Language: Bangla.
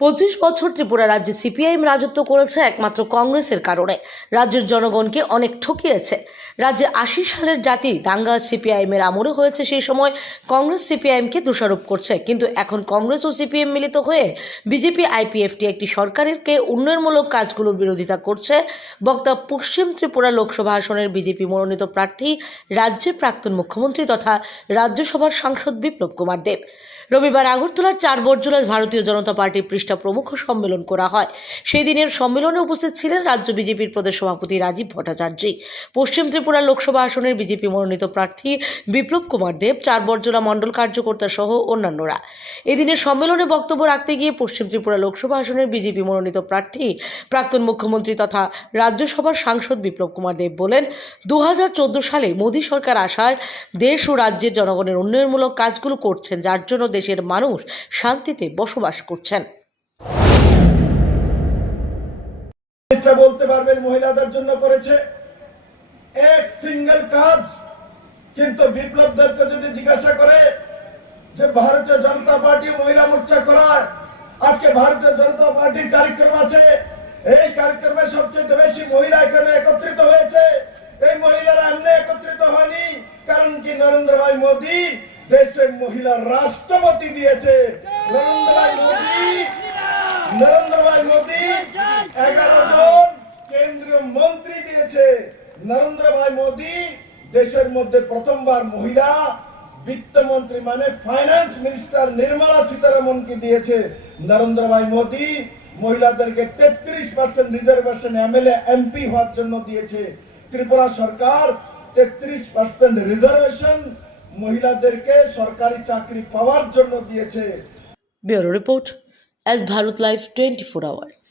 25 বছর ত্রিপুরা রাজ্যে সিপিআইএম রাজত্ব করেছে একমাত্র কংগ্রেসের কারণে। রাজ্যের জনগণকে অনেক ঠকিয়েছে। রাজ্যে 80 সালের জাতি দাঙ্গা সিপিআইএমের আমলে হয়েছে, সেই সময় কংগ্রেস সিপিআইএমকে দোষারোপ করছে। কিন্তু এখন কংগ্রেস ও সিপিএম মিলিত হয়ে বিজেপি আইপিএফটি একটি সরকারকে উন্নয়নমূলক কাজগুলোর বিরোধিতা করছে। বক্তা পশ্চিম ত্রিপুরা লোকসভা আসনের বিজেপি মনোনীত প্রার্থী রাজ্যের প্রাক্তন মুখ্যমন্ত্রী তথা রাজ্যসভার সাংসদ বিপ্লব কুমার দেব। রবিবার আগরতলার 4 বর্জলায় ভারতীয় জনতা পার্টির পৃষ্ঠা প্রমুখ সম্মেলন করা হয়। সেই দিনের সম্মেলনে উপস্থিত ছিলেন রাজ্য বিজেপির প্রদেশ সভাপতি রাজীব ভট্টাচার্য, পশ্চিম ত্রিপুরা লোকসভা আসনের বিজেপি মনোনীত প্রার্থী বিপ্লব কুমার দেব, 4 বর্জলা মণ্ডল কার্যকর্তা সহ অন্যান্যরা। এদিনের সম্মেলনে বক্তব্য রাখতে গিয়ে পশ্চিম ত্রিপুরা লোকসভা আসনের বিজেপি মনোনীত প্রার্থী প্রাক্তন মুখ্যমন্ত্রী তথা রাজ্যসভার সাংসদ বিপ্লব কুমার দেব বলেন, 2014 সালে মোদী সরকার আসার দেশ ও রাজ্যের জনগণের উন্নয়নমূলক কাজগুলো করছেন, যার জন্য দেশের মানুষ শান্তিতে বসবাস করছেন। বলতে পারবেন মহিলাদের জন্য করেছে এক সিঙ্গেল কাজ, কিন্তু বিপ্লব দেবকে যদি জিজ্ঞাসা করে যে ভারতীয় জনতা পার্টি মহিলা মোর্চা করার আজকে ভারতীয় জনতা পার্টির কার্যক্রম আছে, এই কার্যক্রমে সবচেয়ে বেশি মহিলা এখানে একত্রিত হয়েছে। এই মহিলারা এমনি একত্রিত হয়নি, কারণ কি নরেন্দ্র ভাই মোদী দেশের মহিলা রাষ্ট্রপতি দিয়েছে। নরেন্দ্র ভাই মোদী 11 জন কেন্দ্রীয় মন্ত্রী দিয়েছে। নরেন্দ্র ভাই মোদী দেশের মধ্যে প্রথমবার মহিলা বিত্তমন্ত্রী মানে ফাইন্যান্স মিনিস্টার নির্মলা সীতারামনকে দিয়েছে। নরেন্দ্র ভাই মোদী মহিলাদেরকে 33% রিজার্ভেশন এমএলএ এমপি হওয়ার জন্য দিয়েছে। ত্রিপুরা সরকার 33% রিজার্ভেশন মহিলাদেরকে সরকারি চাকরি পাওয়ার জন্য দিয়েছে। Bureau report, S Bharat live 24 hours.